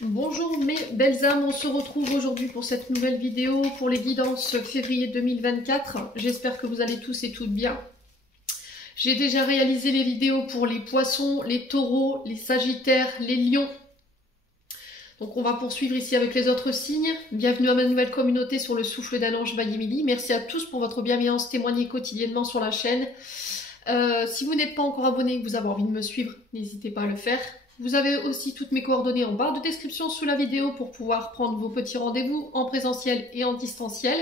Bonjour mes belles âmes, on se retrouve aujourd'hui pour cette nouvelle vidéo pour les guidances février 2024. J'espère que vous allez tous et toutes bien. J'ai déjà réalisé les vidéos pour les poissons, les taureaux, les sagittaires, les lions. Donc on va poursuivre ici avec les autres signes. Bienvenue à ma nouvelle communauté sur le souffle d'un ange by Emily. Merci à tous pour votre bienveillance témoignée quotidiennement sur la chaîne. Si vous n'êtes pas encore abonné et que vous avez envie de me suivre, n'hésitez pas à le faire. Vous avez aussi toutes mes coordonnées en barre de description sous la vidéo pour pouvoir prendre vos petits rendez-vous en présentiel et en distanciel.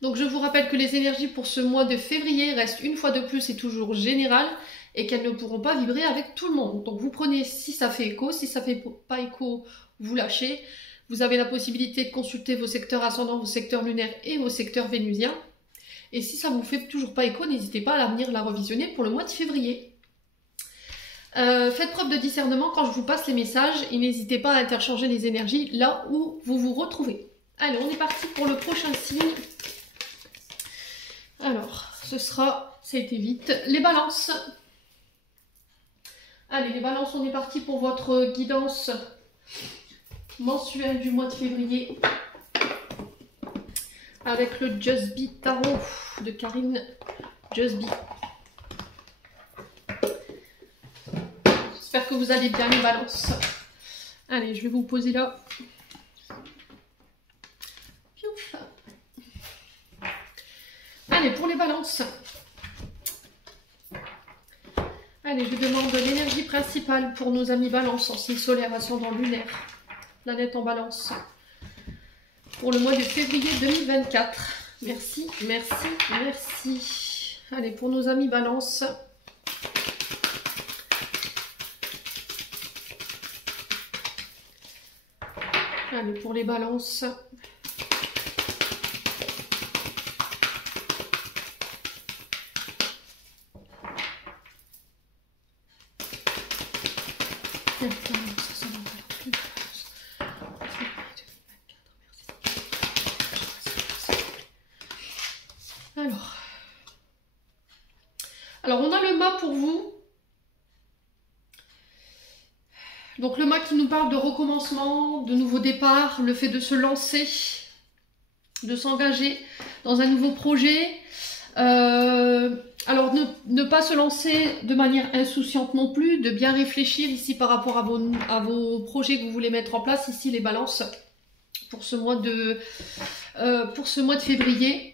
Donc je vous rappelle que les énergies pour ce mois de février restent une fois de plus et toujours générales et qu'elles ne pourront pas vibrer avec tout le monde. Donc vous prenez si ça fait écho, si ça fait pas écho, vous lâchez. Vous avez la possibilité de consulter vos secteurs ascendants, vos secteurs lunaires et vos secteurs vénusiens. Et si ça vous fait toujours pas écho, n'hésitez pas à venir la revisionner pour le mois de février. Faites preuve de discernement quand je vous passe les messages et n'hésitez pas à interchanger les énergies là où vous vous retrouvez. Allez, on est parti pour le prochain signe. Alors, ça a été vite, les balances. Allez, les balances, on est parti pour votre guidance mensuelle du mois de février. Avec le Just Be Tarot de Karine Just Be. J'espère que vous allez bien les balances. Allez, je vais vous poser là. Piouf. Allez, pour les balances. Allez, je demande l'énergie principale pour nos amis balance en signe solaire, ascendant lunaire. Planète en balance. Pour le mois de février 2024. Merci, merci, merci. Allez, pour nos amis balance. Allez, pour les balances. Alors, on a le mât pour vous. Donc, le mât qui nous parle de recommencement, de nouveau départ, le fait de se lancer, de s'engager dans un nouveau projet. Alors, ne pas se lancer de manière insouciante non plus, de bien réfléchir ici par rapport à vos projets que vous voulez mettre en place, ici les balances, pour ce mois de février.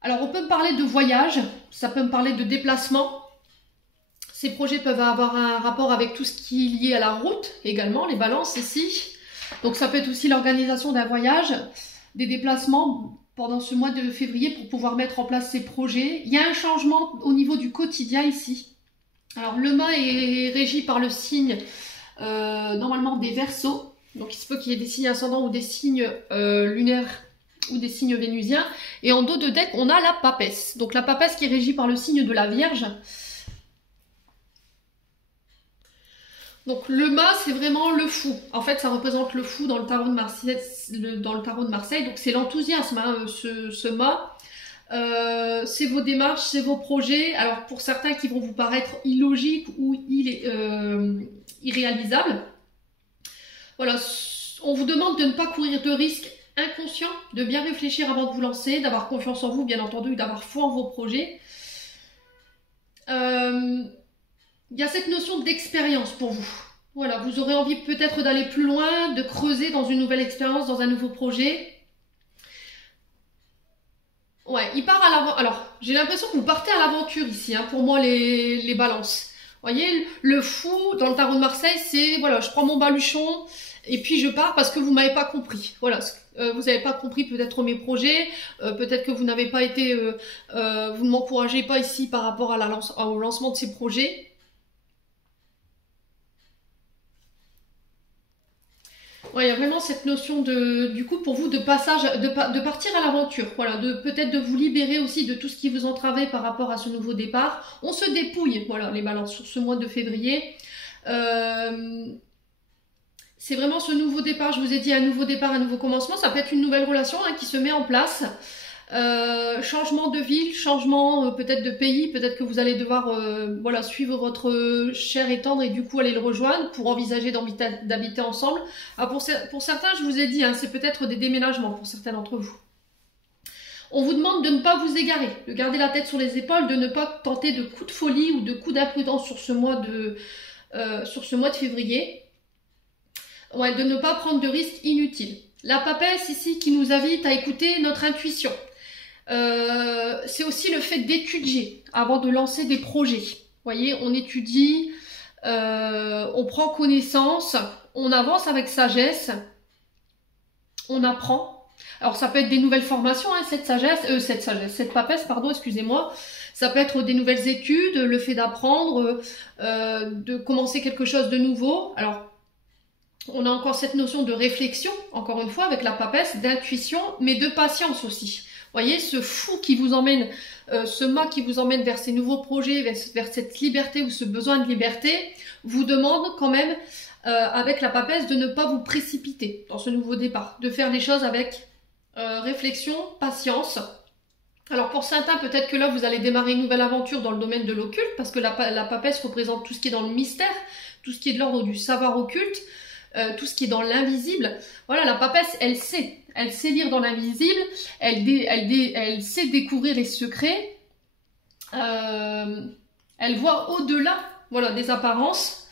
Alors, on peut me parler de voyage, ça peut me parler de déplacement. Ces projets peuvent avoir un rapport avec tout ce qui est lié à la route, également, les balances ici. Donc, ça peut être aussi l'organisation d'un voyage, des déplacements pendant ce mois de février pour pouvoir mettre en place ces projets. Il y a un changement au niveau du quotidien ici. Alors, le mât est régi par le signe, normalement, des Verseaux. Donc, il se peut qu'il y ait des signes ascendants ou des signes lunaires ou des signes vénusiens. Et en dos de deck, on a la Papesse. Donc, la Papesse qui est régie par le signe de la Vierge. Donc le mât, c'est vraiment le fou. En fait, ça représente le fou dans le tarot de Marseille. Donc c'est l'enthousiasme, hein, ce mât. C'est vos démarches, c'est vos projets. Alors pour certains qui vont vous paraître illogiques ou irréalisables. Voilà, on vous demande de ne pas courir de risques inconscients, de bien réfléchir avant de vous lancer, d'avoir confiance en vous, bien entendu, d'avoir foi en vos projets. Il y a cette notion d'expérience pour vous. Voilà, vous aurez envie peut-être d'aller plus loin, de creuser dans une nouvelle expérience, dans un nouveau projet. Ouais, il part à l'avant. Alors, j'ai l'impression que vous partez à l'aventure ici, hein, pour moi, les balances. Vous voyez, le fou, dans le tarot de Marseille, c'est, voilà, je prends mon baluchon et puis je pars parce que vous m'avez pas compris. Voilà, vous n'avez pas compris peut-être mes projets, peut-être que vous n'avez pas été, vous ne m'encouragez pas ici par rapport au lancement de ces projets. Ouais, il y a vraiment cette notion du coup pour vous de passage, de partir à l'aventure, voilà, peut-être de vous libérer aussi de tout ce qui vous entravait par rapport à ce nouveau départ. On se dépouille, voilà, les balances sur ce mois de février. C'est vraiment ce nouveau départ, je vous ai dit un nouveau départ, un nouveau commencement, ça peut être une nouvelle relation, hein, qui se met en place. Changement de ville, changement peut-être de pays, peut-être que vous allez devoir voilà, suivre votre cher et tendre et du coup aller le rejoindre pour envisager d'habiter ensemble. Alors pour certains, je vous ai dit, hein, c'est peut-être des déménagements pour certains d'entre vous. On vous demande de ne pas vous égarer, de garder la tête sur les épaules, de ne pas tenter de coups de folie ou de coups d'imprudence sur ce mois de février. Ouais, de ne pas prendre de risques inutiles. La papesse ici qui nous invite à écouter notre intuition. C'est aussi le fait d'étudier avant de lancer des projets. Vous voyez, on étudie, on prend connaissance, on avance avec sagesse, on apprend. Alors ça peut être des nouvelles formations, hein, cette papesse, pardon, excusez-moi. Ça peut être des nouvelles études, le fait d'apprendre, de commencer quelque chose de nouveau. Alors, on a encore cette notion de réflexion, encore une fois, avec la papesse, d'intuition, mais de patience aussi. Vous voyez, ce fou qui vous emmène, ce mât qui vous emmène vers ces nouveaux projets, vers cette liberté ou ce besoin de liberté, vous demande quand même, avec la papesse, de ne pas vous précipiter dans ce nouveau départ, de faire les choses avec réflexion, patience. Alors pour certains, peut-être que là, vous allez démarrer une nouvelle aventure dans le domaine de l'occulte, parce que la papesse représente tout ce qui est dans le mystère, tout ce qui est de l'ordre du savoir occulte, tout ce qui est dans l'invisible. Voilà, la papesse, elle sait lire dans l'invisible, elle sait découvrir les secrets, elle voit au-delà, voilà, des apparences.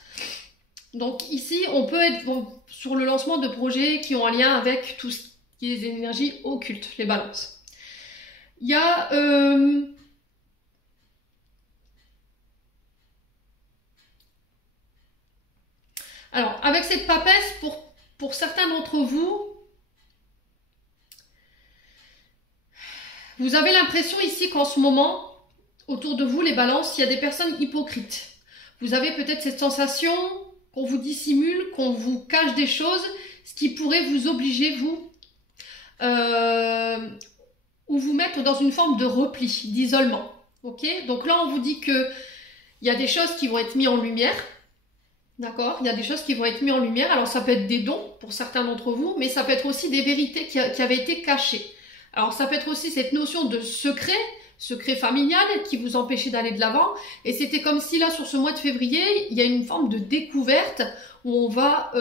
Donc ici, on peut être sur le lancement de projets qui ont un lien avec tout ce qui est les énergies occultes, les balances. Il y a alors, avec cette papesse, pour certains d'entre vous, vous avez l'impression ici qu'en ce moment, autour de vous, les balances, il y a des personnes hypocrites. Vous avez peut-être cette sensation qu'on vous dissimule, qu'on vous cache des choses, ce qui pourrait vous obliger, vous, ou vous mettre dans une forme de repli, d'isolement. Ok? Donc là, on vous dit qu'il y a des choses qui vont être mises en lumière. D'accord? Il y a des choses qui vont être mises en lumière. Alors ça peut être des dons pour certains d'entre vous, mais ça peut être aussi des vérités qui avaient été cachées. Alors ça peut être aussi cette notion de secret familial qui vous empêchait d'aller de l'avant. Et c'était comme si là, sur ce mois de février, il y a une forme de découverte où on va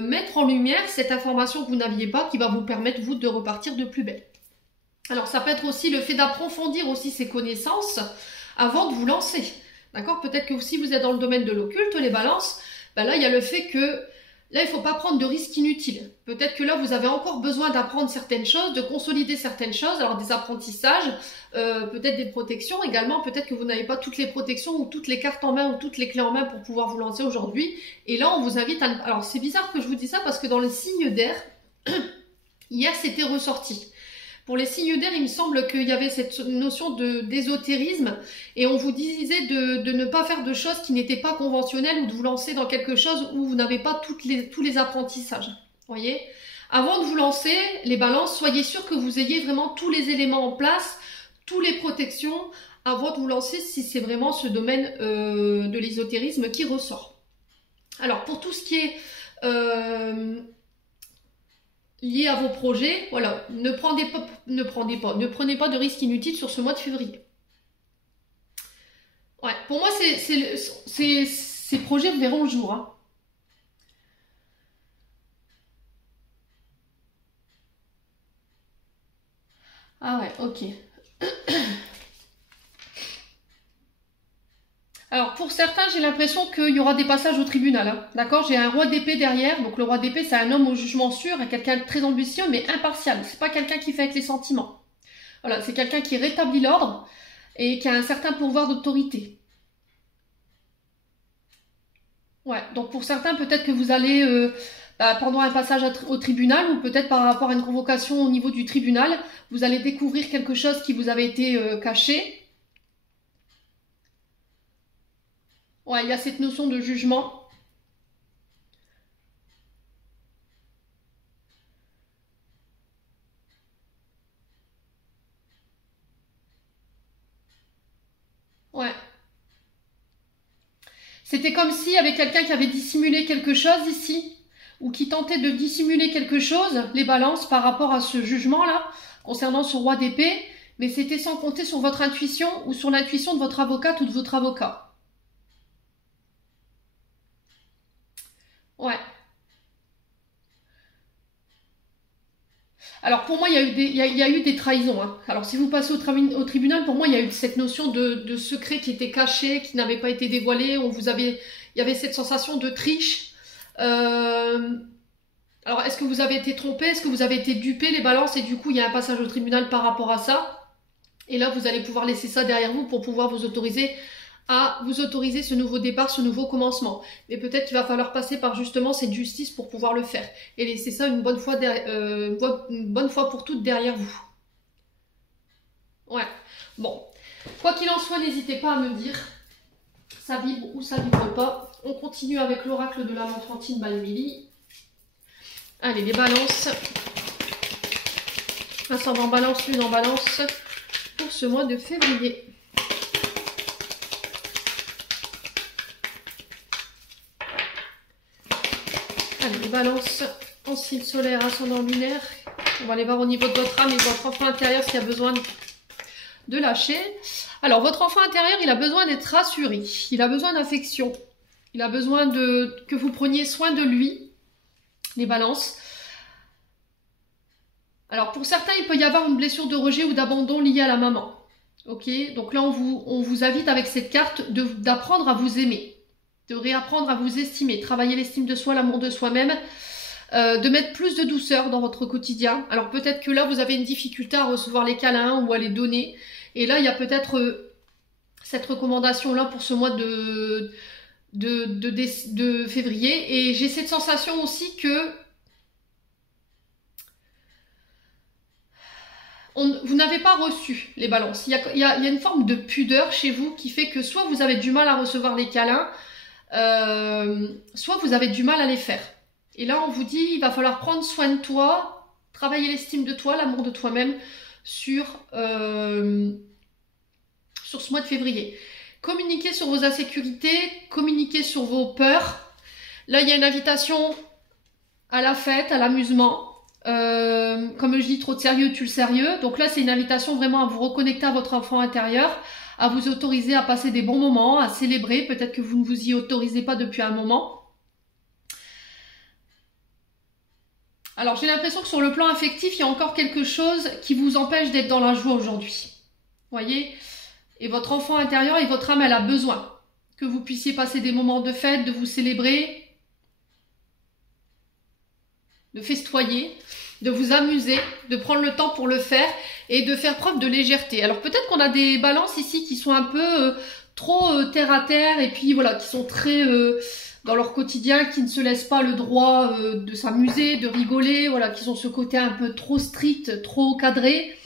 mettre en lumière cette information que vous n'aviez pas, qui va vous permettre, vous, de repartir de plus belle. Alors ça peut être aussi le fait d'approfondir aussi ses connaissances avant de vous lancer. D'accord? Peut-être que si vous êtes dans le domaine de l'occulte, les balances, ben là, il y a le fait que là, il ne faut pas prendre de risques inutiles. Peut-être que là, vous avez encore besoin d'apprendre certaines choses, de consolider certaines choses, alors des apprentissages, peut-être des protections également. Peut-être que vous n'avez pas toutes les protections ou toutes les cartes en main ou toutes les clés en main pour pouvoir vous lancer aujourd'hui. Et là, on vous invite à... Alors, c'est bizarre que je vous dise ça parce que dans les signes d'air, hier, c'était ressorti. Pour les signes d'air, il me semble qu'il y avait cette notion d'ésotérisme et on vous disait de ne pas faire de choses qui n'étaient pas conventionnelles ou de vous lancer dans quelque chose où vous n'avez pas tous les apprentissages. Voyez ? Avant de vous lancer, les balances, soyez sûr que vous ayez vraiment tous les éléments en place, toutes les protections avant de vous lancer si c'est vraiment ce domaine de l'ésotérisme qui ressort. Alors pour tout ce qui est... lié à vos projets, voilà, ne prenez pas de risques inutiles sur ce mois de février. Ouais, pour moi, ces projets verront le jour. Hein. Ah ouais, ok. Alors, pour certains, j'ai l'impression qu'il y aura des passages au tribunal. Hein. D'accord? J'ai un roi d'épée derrière. Donc, le roi d'épée, c'est un homme au jugement sûr et quelqu'un de très ambitieux, mais impartial. C'est pas quelqu'un qui fait avec les sentiments. Voilà, c'est quelqu'un qui rétablit l'ordre et qui a un certain pouvoir d'autorité. Ouais, donc pour certains, peut-être que vous allez, pendant un passage au tribunal ou peut-être par rapport à une convocation au niveau du tribunal, vous allez découvrir quelque chose qui vous avait été caché. Ouais, il y a cette notion de jugement. Ouais. C'était comme s'il y avait quelqu'un qui avait dissimulé quelque chose ici, ou qui tentait de dissimuler quelque chose, les balances, par rapport à ce jugement-là, concernant ce roi d'épée, Mais c'était sans compter sur votre intuition ou sur l'intuition de votre avocate ou de votre avocat. Ouais. Alors pour moi, il y a eu des trahisons. Hein. Alors si vous passez au tribunal, pour moi, il y a eu cette notion de secret qui était caché, qui n'avait pas été dévoilé. Il y avait cette sensation de triche. Alors est-ce que vous avez été trompé? Est-ce que vous avez été dupé, les balances? Et du coup, il y a un passage au tribunal par rapport à ça. Et là, vous allez pouvoir laisser ça derrière vous pour pouvoir vous autoriser ce nouveau départ, ce nouveau commencement. Mais peut-être qu'il va falloir passer par justement cette justice pour pouvoir le faire. Et laisser ça une bonne fois pour toutes derrière vous. Ouais. Bon. Quoi qu'il en soit, n'hésitez pas à me dire. Ça vibre ou ça vibre pas. On continue avec l'oracle de l'âme enfantine by Milly. Allez, les balances. Ascendant balance, lune en balance. Pour ce mois de février. Allez, les balances en signe solaire, ascendant lunaire. On va aller voir au niveau de votre âme et de votre enfant intérieur s'il y a besoin de lâcher. Alors, votre enfant intérieur, il a besoin d'être rassuré. Il a besoin d'affection. Il a besoin que vous preniez soin de lui. Les balances. Alors, pour certains, il peut y avoir une blessure de rejet ou d'abandon liée à la maman. Ok, donc là, on vous invite avec cette carte d'apprendre à vous aimer, de réapprendre à vous estimer, travailler l'estime de soi, l'amour de soi-même, de mettre plus de douceur dans votre quotidien. Alors, peut-être que là, vous avez une difficulté à recevoir les câlins ou à les donner. Et là, il y a peut-être cette recommandation-là pour ce mois de février. Et j'ai cette sensation aussi que vous n'avez pas reçu les balances. Il y a une forme de pudeur chez vous qui fait que soit vous avez du mal à recevoir les câlins, soit vous avez du mal à les faire. Et là, on vous dit, il va falloir prendre soin de toi, travailler l'estime de toi, l'amour de toi-même sur ce mois de février. Communiquez sur vos insécurités, communiquez sur vos peurs. Là, il y a une invitation à la fête, à l'amusement. Comme je dis, trop de sérieux, tue le sérieux. Donc là, c'est une invitation vraiment à vous reconnecter à votre enfant intérieur, à vous autoriser à passer des bons moments, à célébrer. Peut-être que vous ne vous y autorisez pas depuis un moment. Alors, j'ai l'impression que sur le plan affectif, il y a encore quelque chose qui vous empêche d'être dans la joie aujourd'hui. Voyez? Et votre enfant intérieur et votre âme, elle a besoin que vous puissiez passer des moments de fête, de vous célébrer, de festoyer, de vous amuser, de prendre le temps pour le faire et de faire preuve de légèreté. Alors peut-être qu'on a des balances ici qui sont un peu trop terre à terre et puis voilà, qui sont très dans leur quotidien, qui ne se laissent pas le droit de s'amuser, de rigoler, voilà, qui ont ce côté un peu trop strict, trop cadré.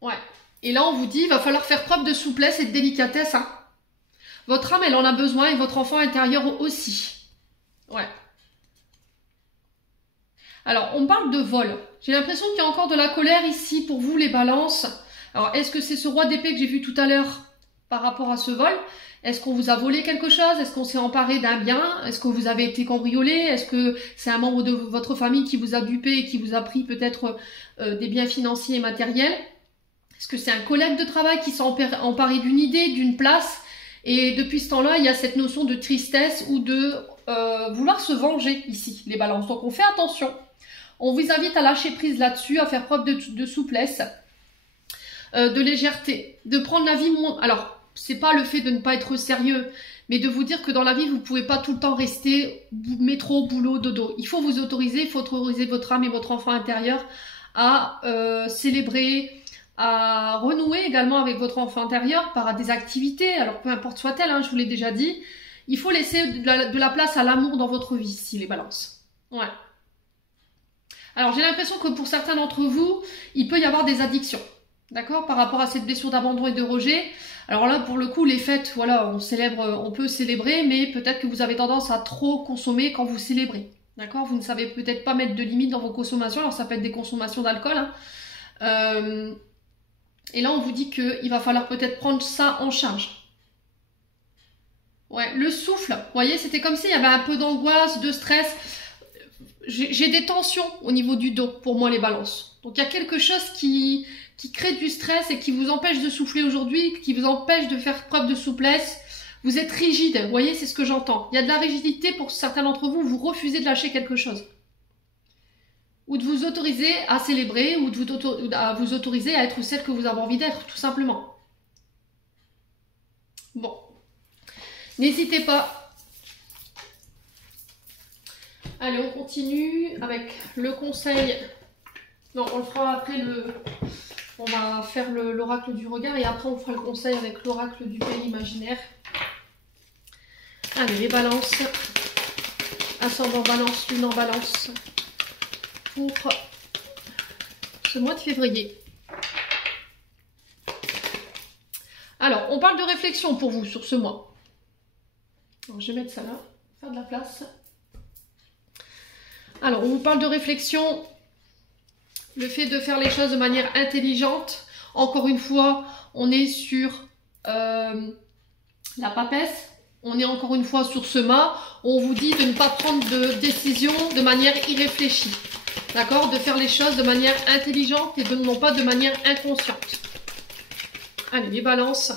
Ouais. Et là, on vous dit, il va falloir faire preuve de souplesse et de délicatesse, hein. Votre âme, elle en a besoin et votre enfant intérieur aussi. Ouais. Alors, on parle de vol. J'ai l'impression qu'il y a encore de la colère ici pour vous, les balances. Alors, est-ce que c'est ce roi d'épée que j'ai vu tout à l'heure par rapport à ce vol? Est-ce qu'on vous a volé quelque chose? Est-ce qu'on s'est emparé d'un bien? Est-ce que vous avez été cambriolé? Est-ce que c'est un membre de votre famille qui vous a dupé et qui vous a pris peut-être des biens financiers et matériels? Est-ce que c'est un collègue de travail qui s'est emparé d'une idée, d'une place? Et depuis ce temps-là, il y a cette notion de tristesse ou de vouloir se venger ici, les balances. Donc on fait attention. On vous invite à lâcher prise là-dessus, à faire preuve de souplesse, de légèreté, de prendre la vie moins... Alors, c'est pas le fait de ne pas être sérieux, mais de vous dire que dans la vie, vous ne pouvez pas tout le temps rester métro, boulot, dodo. Il faut vous autoriser, il faut autoriser votre âme et votre enfant intérieur à célébrer, à renouer également avec votre enfant intérieur par des activités, alors peu importe soit-elle, hein, je vous l'ai déjà dit. Il faut laisser de la place à l'amour dans votre vie, ici, les balances. Ouais. Alors, j'ai l'impression que pour certains d'entre vous, il peut y avoir des addictions. D'accord? Par rapport à cette blessure d'abandon et de rejet. Alors là, pour le coup, les fêtes, voilà, on peut célébrer, mais peut-être que vous avez tendance à trop consommer quand vous célébrez. D'accord? Vous ne savez peut-être pas mettre de limites dans vos consommations. Alors, ça peut être des consommations d'alcool, hein. Et là, on vous dit qu'il va falloir peut-être prendre ça en charge. Ouais, le souffle, vous voyez, c'était comme s'il y avait un peu d'angoisse, de stress. j'ai des tensions au niveau du dos, pour moi, les balances. Donc, il y a quelque chose qui crée du stress et qui vous empêche de souffler aujourd'hui, qui vous empêche de faire preuve de souplesse. Vous êtes rigide, vous voyez, c'est ce que j'entends. Il y a de la rigidité pour certains d'entre vous, vous refusez de lâcher quelque chose. Ou de vous autoriser à célébrer, ou à vous autoriser à être celle que vous avez envie d'être, tout simplement. Bon. N'hésitez pas. Allez, on continue avec le conseil. Non, on le fera après on va faire l'oracle du regard et après on fera le conseil avec l'oracle du pays imaginaire. Allez, les balances. Ascendant balance, lune en balance. Pour ce mois de février. Alors, on parle de réflexion pour vous sur ce mois. Alors, je vais mettre ça là, faire de la place. Alors, on vous parle de réflexion, le fait de faire les choses de manière intelligente. Encore une fois, on est sur la papesse. On est encore une fois sur ce mât. On vous dit de ne pas prendre de décision de manière irréfléchie. D'accord? De faire les choses de manière intelligente et non pas de manière inconsciente. Allez, les balances.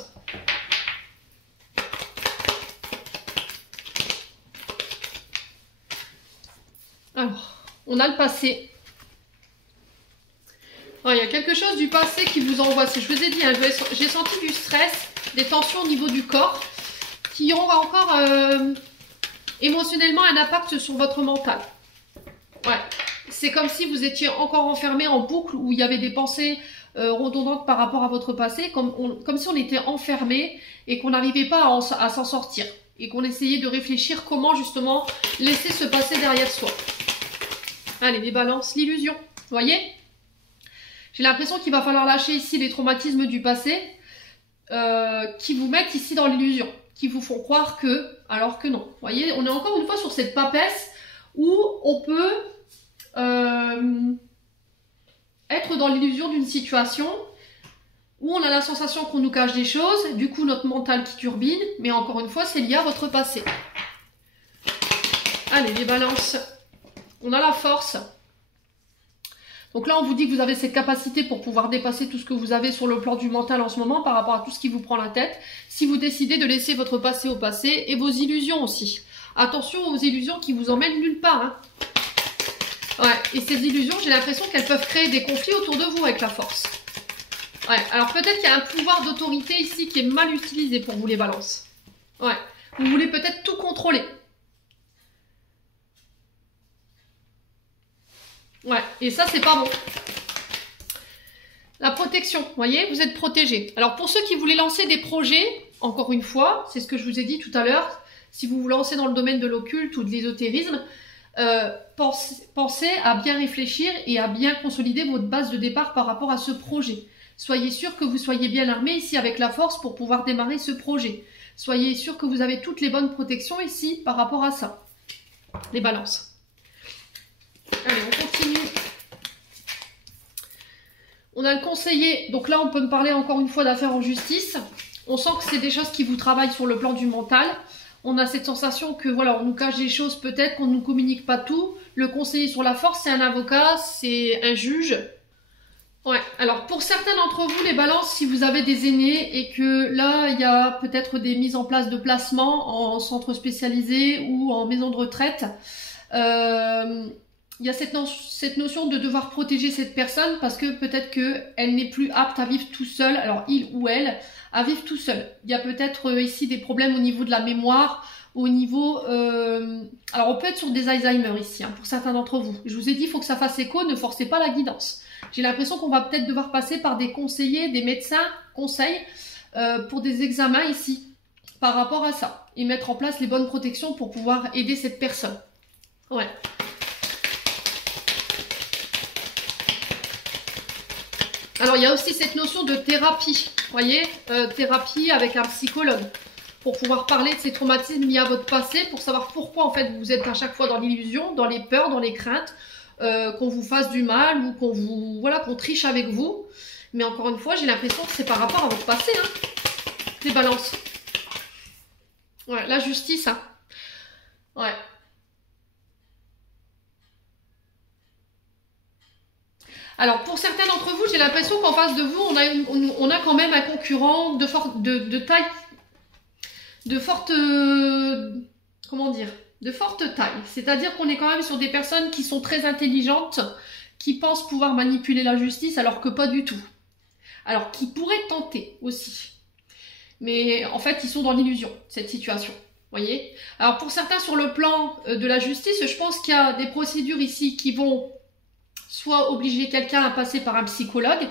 Alors, on a le passé. Alors, il y a quelque chose du passé qui vous envoie. Je vous ai dit, hein, j'ai senti du stress, des tensions au niveau du corps qui ont encore émotionnellement un impact sur votre mental. Ouais. C'est comme si vous étiez encore enfermé en boucle où il y avait des pensées redondantes par rapport à votre passé, comme si on était enfermé et qu'on n'arrivait pas à s'en sortir. Et qu'on essayait de réfléchir comment justement laisser ce passé derrière soi. Allez, les balances, l'illusion. Vous voyez? J'ai l'impression qu'il va falloir lâcher ici les traumatismes du passé qui vous mettent ici dans l'illusion. Qui vous font croire que, alors que non. Vous voyez, on est encore une fois sur cette papesse où on peut être dans l'illusion d'une situation où on a la sensation qu'on nous cache des choses, du coup notre mental qui turbine, mais encore une fois c'est lié à votre passé. Allez, les balances, on a la force. Donc là on vous dit que vous avez cette capacité pour pouvoir dépasser tout ce que vous avez sur le plan du mental en ce moment par rapport à tout ce qui vous prend la tête, si vous décidez de laisser votre passé au passé et vos illusions aussi. Attention aux illusions qui vous emmènent nulle part, hein. Ouais, et ces illusions, j'ai l'impression qu'elles peuvent créer des conflits autour de vous avec la force. Ouais, alors peut-être qu'il y a un pouvoir d'autorité ici qui est mal utilisé pour vous les balances. Ouais, vous voulez peut-être tout contrôler. Ouais, et ça c'est pas bon. La protection, vous voyez, vous êtes protégé. Alors pour ceux qui voulaient lancer des projets, encore une fois, c'est ce que je vous ai dit tout à l'heure, si vous vous lancez dans le domaine de l'occulte ou de l'ésotérisme, pensez à bien réfléchir et à bien consolider votre base de départ par rapport à ce projet. Soyez sûr que vous soyez bien armé ici avec la force pour pouvoir démarrer ce projet. Soyez sûr que vous avez toutes les bonnes protections ici par rapport à ça. Les balances. Allez, on continue. On a le conseiller. Donc là, on peut me parler encore une fois d'affaires en justice. On sent que c'est des choses qui vous travaillent sur le plan du mental. On a cette sensation que voilà, on nous cache des choses peut-être, qu'on ne nous communique pas tout. Le conseiller sur la force, c'est un avocat, c'est un juge. Ouais, alors pour certains d'entre vous, les balances, si vous avez des aînés et que là, il y a peut-être des mises en place de placement en centre spécialisé ou en maison de retraite, il y a cette notion de devoir protéger cette personne parce que peut-être qu'elle n'est plus apte à vivre tout seul, alors il ou elle, à vivre tout seul. Il y a peut-être ici des problèmes au niveau de la mémoire, au niveau... alors on peut être sur des Alzheimer ici, hein, pour certains d'entre vous. Je vous ai dit, il faut que ça fasse écho, ne forcez pas la guidance. J'ai l'impression qu'on va peut-être devoir passer par des conseillers, des médecins, conseils, pour des examens ici, par rapport à ça. Et mettre en place les bonnes protections pour pouvoir aider cette personne. Ouais. Alors, il y a aussi cette notion de thérapie, vous voyez, thérapie avec un psychologue, pour pouvoir parler de ces traumatismes liés à votre passé, pour savoir pourquoi, en fait, vous êtes à chaque fois dans l'illusion, dans les peurs, dans les craintes, qu'on vous fasse du mal ou qu'on vous, voilà, qu'on triche avec vous. Mais encore une fois, j'ai l'impression que c'est par rapport à votre passé, hein, les balances. Ouais, la justice, hein. Ouais. Alors, pour certains d'entre vous, j'ai l'impression qu'en face de vous, on a quand même un concurrent de taille, de forte, comment dire, de forte taille. C'est-à-dire qu'on est quand même sur des personnes qui sont très intelligentes, qui pensent pouvoir manipuler la justice, alors que pas du tout. Alors, qui pourraient tenter aussi. Mais en fait, ils sont dans l'illusion, cette situation. Voyez. Alors, pour certains, sur le plan de la justice, je pense qu'il y a des procédures ici qui vont soit obliger quelqu'un à passer par un psychologue,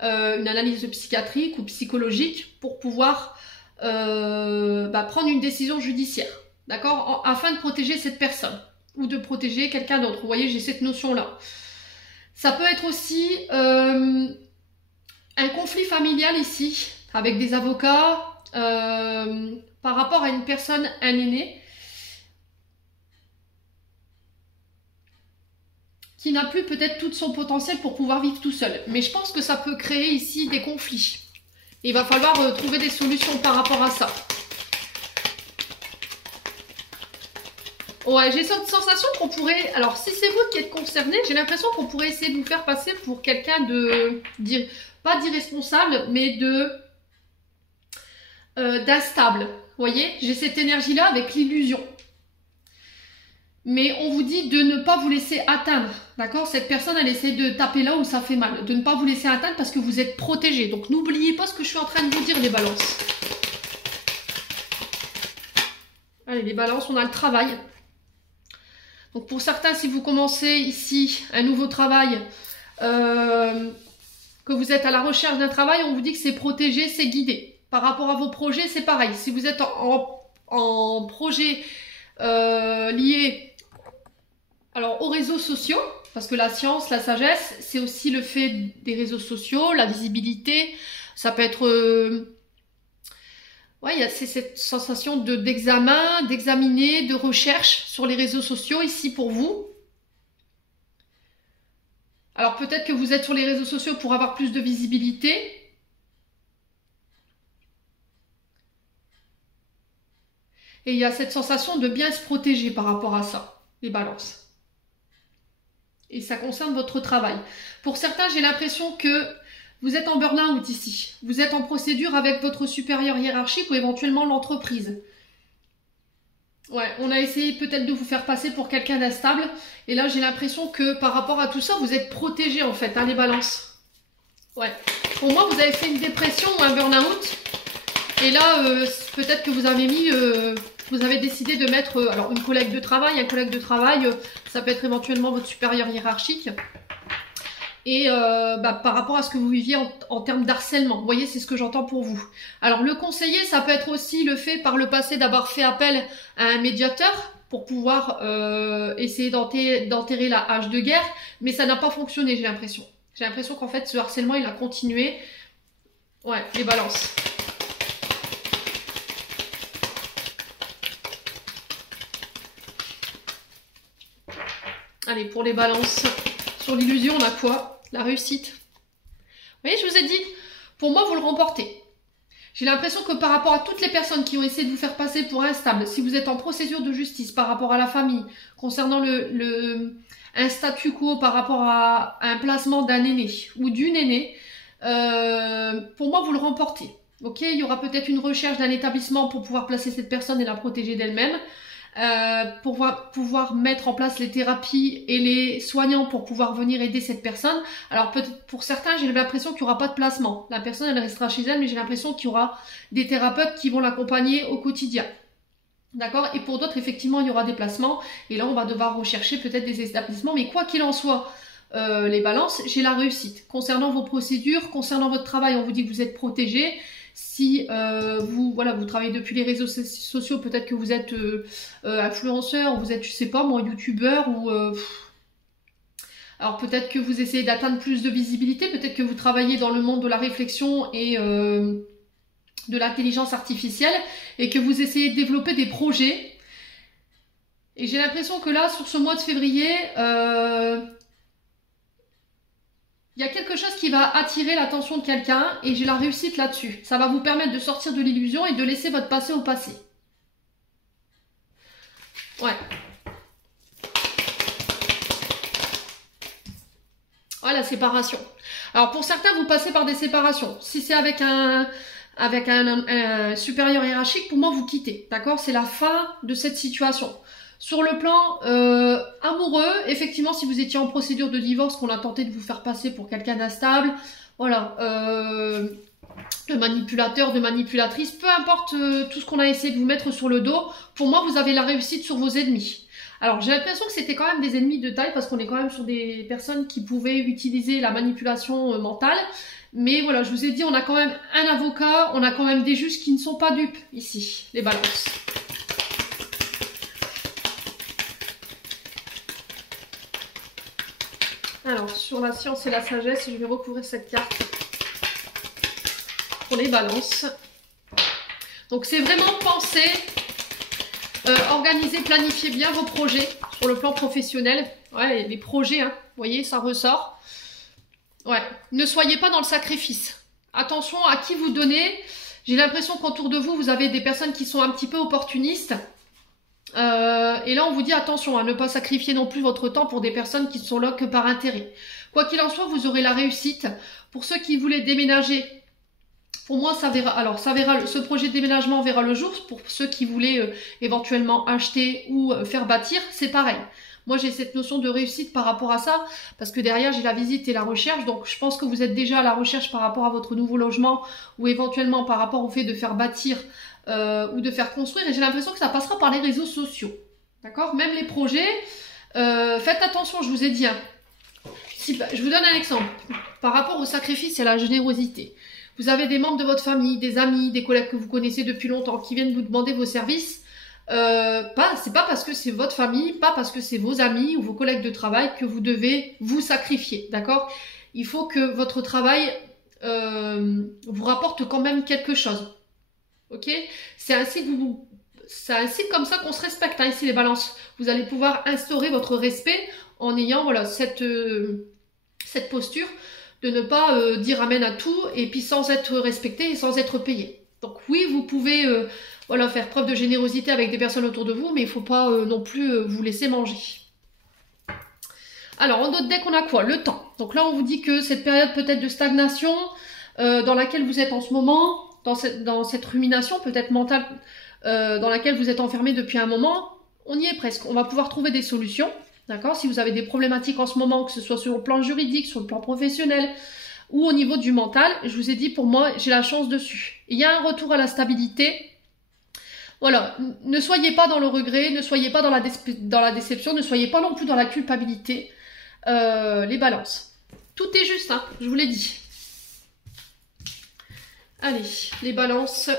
une analyse psychiatrique ou psychologique pour pouvoir prendre une décision judiciaire, d'accord, afin de protéger cette personne ou de protéger quelqu'un d'autre. Vous voyez, j'ai cette notion-là. Ça peut être aussi un conflit familial ici, avec des avocats, par rapport à une personne, un aîné, qui n'a plus peut-être tout son potentiel pour pouvoir vivre tout seul. Mais je pense que ça peut créer ici des conflits. Et il va falloir trouver des solutions par rapport à ça. Ouais, j'ai cette sensation qu'on pourrait... Alors, si c'est vous qui êtes concerné, j'ai l'impression qu'on pourrait essayer de vous faire passer pour quelqu'un de... pas d'irresponsable, mais d'instable. Vous voyez, j'ai cette énergie-là avec l'illusion. Mais on vous dit de ne pas vous laisser atteindre, d'accord? Cette personne, elle essaie de taper là où ça fait mal. De ne pas vous laisser atteindre parce que vous êtes protégé. Donc n'oubliez pas ce que je suis en train de vous dire, les balances. Allez, les balances, on a le travail. Donc pour certains, si vous commencez ici un nouveau travail, que vous êtes à la recherche d'un travail, on vous dit que c'est protégé, c'est guidé. Par rapport à vos projets, c'est pareil. Si vous êtes en projet lié... Alors, aux réseaux sociaux, parce que la science, la sagesse, c'est aussi le fait des réseaux sociaux, la visibilité. Ça peut être... ouais, c'est cette sensation d'examen, d'examiner, de recherche sur les réseaux sociaux, ici pour vous. Alors, peut-être que vous êtes sur les réseaux sociaux pour avoir plus de visibilité. Et il y a cette sensation de bien se protéger par rapport à ça, les balances. Et ça concerne votre travail. Pour certains, j'ai l'impression que vous êtes en burn-out ici. Vous êtes en procédure avec votre supérieur hiérarchique ou éventuellement l'entreprise. Ouais, on a essayé peut-être de vous faire passer pour quelqu'un d'instable. Et là, j'ai l'impression que par rapport à tout ça, vous êtes protégé en fait, hein, les balances. Ouais. Pour moi, vous avez fait une dépression ou un burn-out. Et là, peut-être que vous avez mis... vous avez décidé de mettre alors une collègue de travail, un collègue de travail, ça peut être éventuellement votre supérieur hiérarchique. Et par rapport à ce que vous viviez en termes d'harcèlement, vous voyez, c'est ce que j'entends pour vous. Alors le conseiller, ça peut être aussi le fait par le passé d'avoir fait appel à un médiateur pour pouvoir essayer d'enterrer la hache de guerre, mais ça n'a pas fonctionné, j'ai l'impression. J'ai l'impression qu'en fait ce harcèlement il a continué. Ouais, les balances. Allez, pour les balances, sur l'illusion, on a quoi? La réussite. Vous voyez, je vous ai dit, pour moi, vous le remportez. J'ai l'impression que par rapport à toutes les personnes qui ont essayé de vous faire passer pour instable, si vous êtes en procédure de justice par rapport à la famille, concernant un statu quo par rapport à un placement d'un aîné ou d'une aînée, pour moi, vous le remportez. Ok, il y aura peut-être une recherche d'un établissement pour pouvoir placer cette personne et la protéger d'elle-même. Pour pouvoir mettre en place les thérapies et les soignants pour pouvoir venir aider cette personne. Alors peut-être pour certains, j'ai l'impression qu'il n'y aura pas de placement. La personne, elle restera chez elle, mais j'ai l'impression qu'il y aura des thérapeutes qui vont l'accompagner au quotidien. D'accord? Et pour d'autres, effectivement, il y aura des placements. Et là, on va devoir rechercher peut-être des établissements. Mais quoi qu'il en soit, les balances, j'ai la réussite. Concernant vos procédures, concernant votre travail, on vous dit que vous êtes protégé. Si vous travaillez depuis les réseaux sociaux, peut-être que vous êtes influenceur, vous êtes, je sais pas moi, youtubeur ou... alors peut-être que vous essayez d'atteindre plus de visibilité, peut-être que vous travaillez dans le monde de la réflexion et de l'intelligence artificielle et que vous essayez de développer des projets. Et j'ai l'impression que là, sur ce mois de février... il y a quelque chose qui va attirer l'attention de quelqu'un et j'ai la réussite là-dessus. Ça va vous permettre de sortir de l'illusion et de laisser votre passé au passé. Ouais. Ah, la séparation. Alors pour certains, vous passez par des séparations. Si c'est avec un supérieur hiérarchique, pour moi, vous quittez. D'accord? C'est la fin de cette situation. Sur le plan amoureux, effectivement, si vous étiez en procédure de divorce, qu'on a tenté de vous faire passer pour quelqu'un d'instable, voilà, de manipulateur, de manipulatrice, peu importe tout ce qu'on a essayé de vous mettre sur le dos, pour moi, vous avez la réussite sur vos ennemis. Alors, j'ai l'impression que c'était quand même des ennemis de taille, parce qu'on est quand même sur des personnes qui pouvaient utiliser la manipulation mentale. Mais voilà, je vous ai dit, on a quand même un avocat, on a quand même des juges qui ne sont pas dupes, ici, les balances. Alors, sur la science et la sagesse, je vais recouvrir cette carte pour les balances. Donc, c'est vraiment penser, organiser, planifier bien vos projets sur le plan professionnel. Ouais, les projets, hein, vous voyez, ça ressort. Ouais, ne soyez pas dans le sacrifice. Attention à qui vous donnez. J'ai l'impression qu'autour de vous, vous avez des personnes qui sont un petit peu opportunistes. Et là, on vous dit attention à ne pas sacrifier non plus votre temps pour des personnes qui sont là que par intérêt. Quoi qu'il en soit, vous aurez la réussite. Pour ceux qui voulaient déménager, pour moi, ça verra. Alors, ce projet de déménagement verra le jour. Pour ceux qui voulaient éventuellement acheter ou faire bâtir, c'est pareil. Moi, j'ai cette notion de réussite par rapport à ça, parce que derrière, j'ai la visite et la recherche. Donc, je pense que vous êtes déjà à la recherche par rapport à votre nouveau logement ou éventuellement par rapport au fait de faire bâtir ou de faire construire. Et j'ai l'impression que ça passera par les réseaux sociaux. D'accord? Même les projets, faites attention, je vous ai dit. Hein. Je vous donne un exemple. Par rapport au sacrifice et à la générosité. Vous avez des membres de votre famille, des amis, des collègues que vous connaissez depuis longtemps qui viennent vous demander vos services. C'est pas parce que c'est votre famille, pas parce que c'est vos amis ou vos collègues de travail que vous devez vous sacrifier, d'accord? Il faut que votre travail vous rapporte quand même quelque chose, ok? C'est ainsi comme ça qu'on se respecte, hein, ici les balances. Vous allez pouvoir instaurer votre respect en ayant voilà cette posture de ne pas dire amen à tout et puis sans être respecté et sans être payé. Donc oui, vous pouvez voilà, faire preuve de générosité avec des personnes autour de vous, mais il ne faut pas non plus vous laisser manger. Alors, en d'autres deck, on a quoi? Le temps. Donc là, on vous dit que cette période peut-être de stagnation dans laquelle vous êtes en ce moment, dans cette rumination peut-être mentale dans laquelle vous êtes enfermé depuis un moment, on y est presque. On va pouvoir trouver des solutions, d'accord? Si vous avez des problématiques en ce moment, que ce soit sur le plan juridique, sur le plan professionnel, ou au niveau du mental, je vous ai dit, pour moi, j'ai la chance dessus. Il y a un retour à la stabilité. Voilà, ne soyez pas dans le regret, ne soyez pas dans la déception, ne soyez pas non plus dans la culpabilité. Les balances. Tout est juste, hein, je vous l'ai dit. Allez, les balances.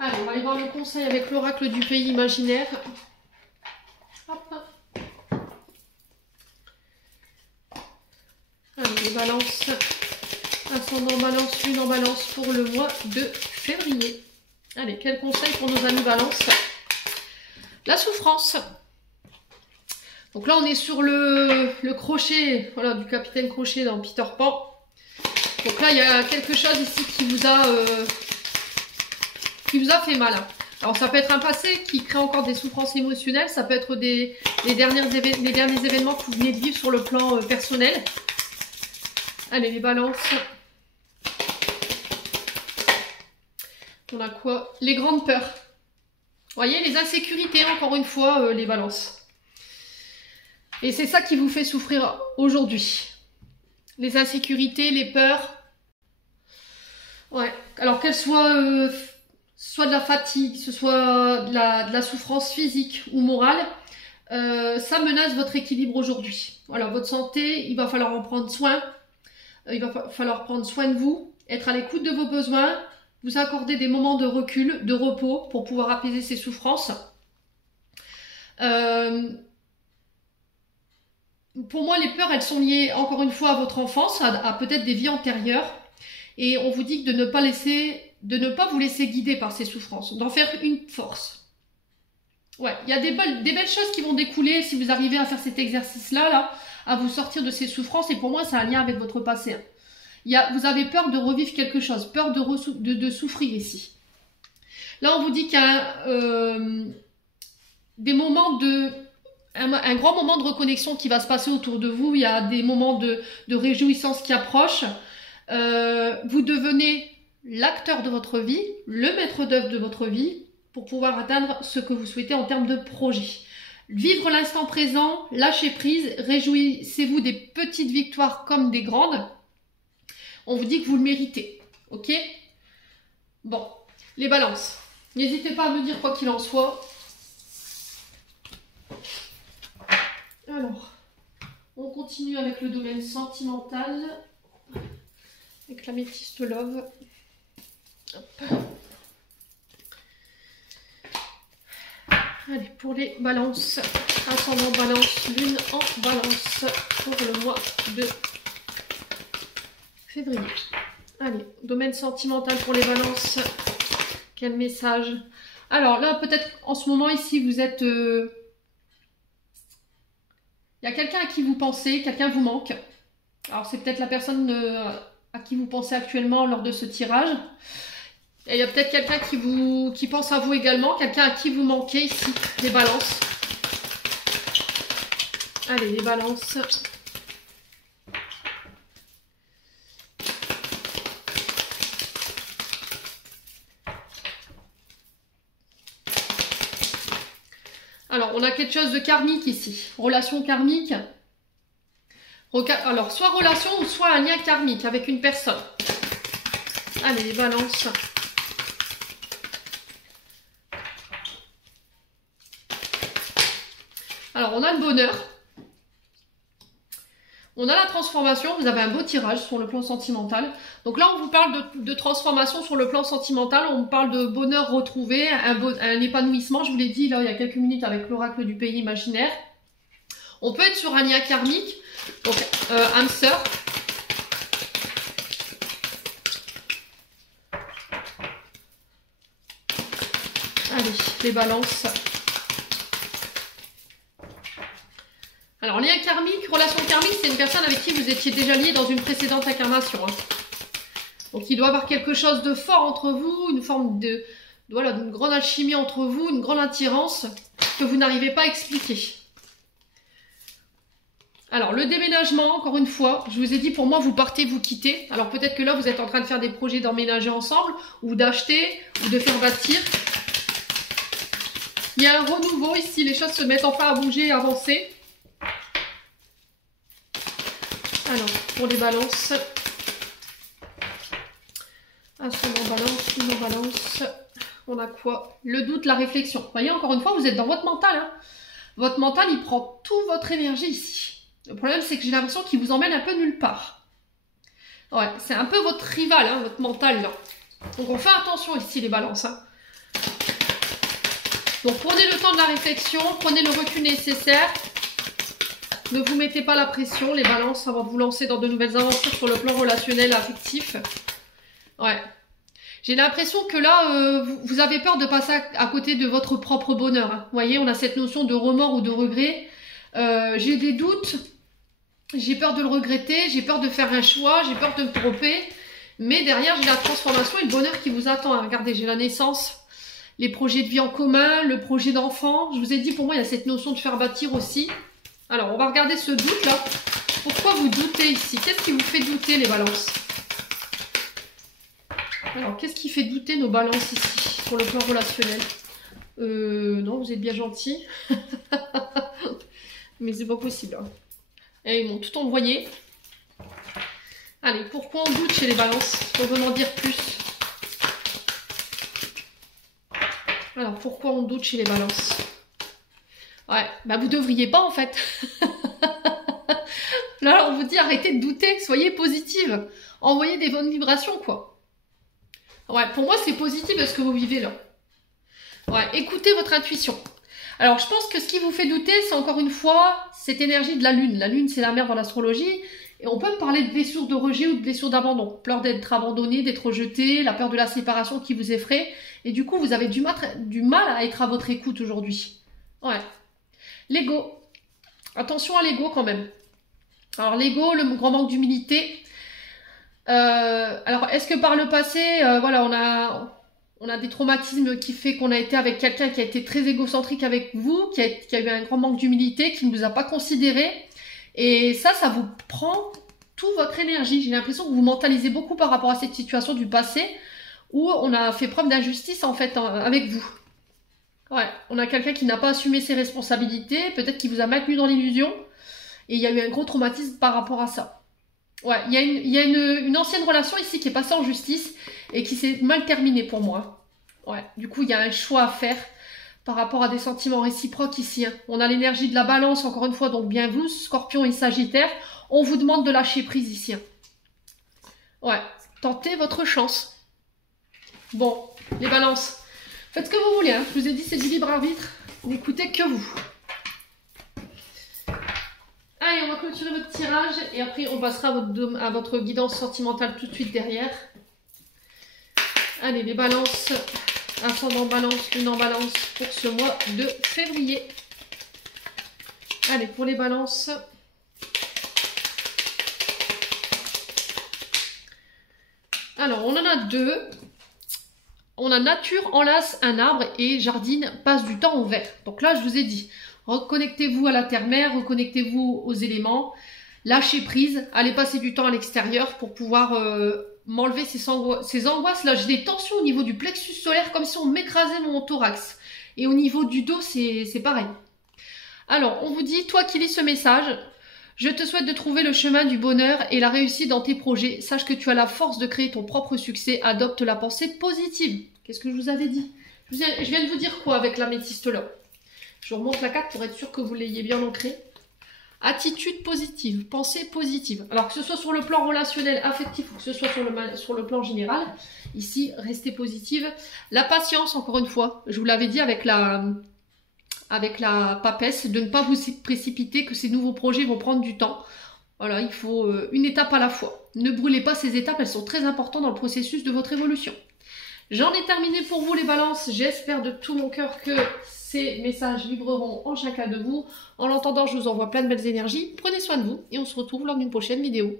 Allez, on va aller voir le conseil avec l'oracle du pays imaginaire. Hop. Allez, les balances. Ascendant balance, lune en balance pour le mois de février. Allez, quel conseil pour nos amis balance? La souffrance. Donc là, on est sur le crochet, voilà, du capitaine Crochet dans Peter Pan. Donc là, il y a quelque chose ici qui vous a fait mal. Alors, ça peut être un passé qui crée encore des souffrances émotionnelles. Ça peut être les derniers événements que vous venez de vivre sur le plan personnel. Allez, les balances. On a quoi? Les grandes peurs. Vous voyez, les insécurités, encore une fois, les balances. Et c'est ça qui vous fait souffrir aujourd'hui. Les insécurités, les peurs. Ouais. Alors qu'elles soient soit de la fatigue, ce soit de la souffrance physique ou morale, ça menace votre équilibre aujourd'hui. Voilà, votre santé, il va falloir en prendre soin. Il va falloir prendre soin de vous, être à l'écoute de vos besoins, vous accorder des moments de recul, de repos pour pouvoir apaiser ces souffrances. Pour moi, les peurs, elles sont liées encore une fois à votre enfance, à peut-être des vies antérieures. Et on vous dit de ne pas vous laisser guider par ces souffrances, d'en faire une force. Ouais, il y a des belles choses qui vont découler si vous arrivez à faire cet exercice-là, à vous sortir de ces souffrances. Et pour moi, c'est un lien avec votre passé. Vous avez peur de revivre quelque chose, peur de souffrir ici. Là, on vous dit qu'il y a des moments de... Un grand moment de reconnexion qui va se passer autour de vous. Il y a des moments de réjouissance qui approchent. Vous devenez l'acteur de votre vie, le maître d'œuvre de votre vie, pour pouvoir atteindre ce que vous souhaitez en termes de projet. Vivre l'instant présent, lâcher prise, réjouissez-vous des petites victoires comme des grandes. On vous dit que vous le méritez. Ok? Bon, les balances. N'hésitez pas à me dire quoi qu'il en soit. Alors, on continue avec le domaine sentimental, avec l'améthyste love. Hop. Allez, pour les balances, ascendant balance, lune en balance, pour le mois de février. Allez, domaine sentimental pour les balances, quel message? Alors là, peut-être en ce moment ici, vous êtes... il y a quelqu'un à qui vous pensez, quelqu'un vous manque. Alors c'est peut-être la personne à qui vous pensez actuellement lors de ce tirage. Et il y a peut-être quelqu'un qui pense à vous également, quelqu'un à qui vous manquez ici, les balances. Allez, les balances. Alors, on a quelque chose de karmique ici. Relation karmique. Alors, soit relation ou soit un lien karmique avec une personne. Allez, les balances. Alors, on a le bonheur. On a la transformation. Vous avez un beau tirage sur le plan sentimental. Donc là, on vous parle de transformation sur le plan sentimental. On parle de bonheur retrouvé, un épanouissement. Je vous l'ai dit là, il y a quelques minutes avec l'oracle du pays imaginaire. On peut être sur un lien karmique. Donc, âme sœur. Allez, les balances. Alors, lien karmique, relation karmique, c'est une personne avec qui vous étiez déjà lié dans une précédente incarnation. Hein. Donc, il doit y avoir quelque chose de fort entre vous, une forme de voilà, d'une grande alchimie entre vous, une grande attirance que vous n'arrivez pas à expliquer. Alors, le déménagement, encore une fois, je vous ai dit, pour moi, vous partez, vous quittez. Alors, peut-être que là, vous êtes en train de faire des projets d'emménager ensemble, ou d'acheter, ou de faire bâtir. Il y a un renouveau ici, les choses se mettent enfin à bouger, à avancer. Alors, pour les balances, ascendant balance, lune en balance, on a quoi? Le doute, la réflexion. Vous voyez, encore une fois, vous êtes dans votre mental. Hein. Votre mental, il prend toute votre énergie ici. Le problème, c'est que j'ai l'impression qu'il vous emmène un peu nulle part. Ouais, c'est un peu votre rival, hein, votre mental, là. Donc, on fait attention ici, les balances. Hein. Donc, prenez le temps de la réflexion, prenez le recul nécessaire. Ne vous mettez pas la pression, les balances, avant de vous lancer dans de nouvelles aventures sur le plan relationnel, affectif. Ouais. J'ai l'impression que là, vous avez peur de passer à côté de votre propre bonheur. Hein. Vous voyez, on a cette notion de remords ou de regret. J'ai des doutes, j'ai peur de le regretter, j'ai peur de faire un choix, j'ai peur de me tromper. Mais derrière, j'ai la transformation et le bonheur qui vous attend. Hein. Regardez, j'ai la naissance, les projets de vie en commun, le projet d'enfant. Je vous ai dit, pour moi, il y a cette notion de faire bâtir aussi. Alors, on va regarder ce doute-là. Pourquoi vous doutez ici? Qu'est-ce qui vous fait douter, les balances? Alors, qu'est-ce qui fait douter nos balances ici, sur le plan relationnel? Non, vous êtes bien gentils. Mais c'est pas possible. Hein. Et ils m'ont tout envoyé. Allez, pourquoi on doute chez les balances? On veut m'en dire plus. Alors, pourquoi on doute chez les balances? Ouais, bah vous devriez pas en fait. Là, on vous dit arrêtez de douter, soyez positive. Envoyez des bonnes vibrations, quoi. Ouais, pour moi, c'est positif ce que vous vivez là. Ouais, écoutez votre intuition. Alors, je pense que ce qui vous fait douter, c'est encore une fois cette énergie de la lune. La lune, c'est la mère dans l'astrologie. Et on peut parler de blessures de rejet ou de blessures d'abandon. Peur d'être abandonné, d'être rejeté, la peur de la séparation qui vous effraie. Et du coup, vous avez du mal à être à votre écoute aujourd'hui. Ouais. L'ego. Attention à l'ego quand même. Alors, l'ego, le grand manque d'humilité. Alors, est-ce que par le passé, voilà, On a des traumatismes qui fait qu'on a été avec quelqu'un qui a été très égocentrique avec vous, qui a eu un grand manque d'humilité, qui ne vous a pas considéré. Et ça vous prend toute votre énergie. J'ai l'impression que vous mentalisez beaucoup par rapport à cette situation du passé où on a fait preuve d'injustice en fait avec vous. Ouais, on a quelqu'un qui n'a pas assumé ses responsabilités, peut-être qu'il vous a maintenu dans l'illusion. Et il y a eu un gros traumatisme par rapport à ça. Ouais, il y a une ancienne relation ici qui est passée en justice et qui s'est mal terminée pour moi. Ouais, du coup, il y a un choix à faire par rapport à des sentiments réciproques ici. Hein. On a l'énergie de la balance, encore une fois, donc bien vous, Scorpion et Sagittaire. On vous demande de lâcher prise ici. Hein. Ouais, tentez votre chance. Bon, les balances, faites ce que vous voulez. Hein. Je vous ai dit, c'est du libre arbitre. N'écoutez que vous. Allez, on va clôturer votre tirage et après on passera à votre guidance sentimentale tout de suite derrière. Allez, les balances, ascendant balance, lune en balance pour ce mois de février. Allez, pour les balances. Alors, on en a deux. On a nature enlace un arbre et jardine passe du temps au vert. Donc là, je vous ai dit, reconnectez-vous à la terre-mère, reconnectez-vous aux éléments, lâchez prise, allez passer du temps à l'extérieur pour pouvoir m'enlever ces angoisses. Là, j'ai des tensions au niveau du plexus solaire, comme si on m'écrasait mon thorax. Et au niveau du dos, c'est pareil. Alors, on vous dit, toi qui lis ce message, je te souhaite de trouver le chemin du bonheur et la réussite dans tes projets. Sache que tu as la force de créer ton propre succès. Adopte la pensée positive. Qu'est-ce que je vous avais dit? Je viens de vous dire quoi avec l'améthyste là? Je vous remonte la carte pour être sûr que vous l'ayez bien ancrée. Attitude positive, pensée positive. Alors que ce soit sur le plan relationnel, affectif ou que ce soit sur le plan général, ici, restez positive. La patience, encore une fois, je vous l'avais dit avec la papesse, de ne pas vous précipiter, que ces nouveaux projets vont prendre du temps. Voilà, il faut une étape à la fois. Ne brûlez pas ces étapes, elles sont très importantes dans le processus de votre évolution. J'en ai terminé pour vous les balances. J'espère de tout mon cœur que ces messages vibreront en chacun de vous. En l'entendant, je vous envoie plein de belles énergies. Prenez soin de vous et on se retrouve lors d'une prochaine vidéo.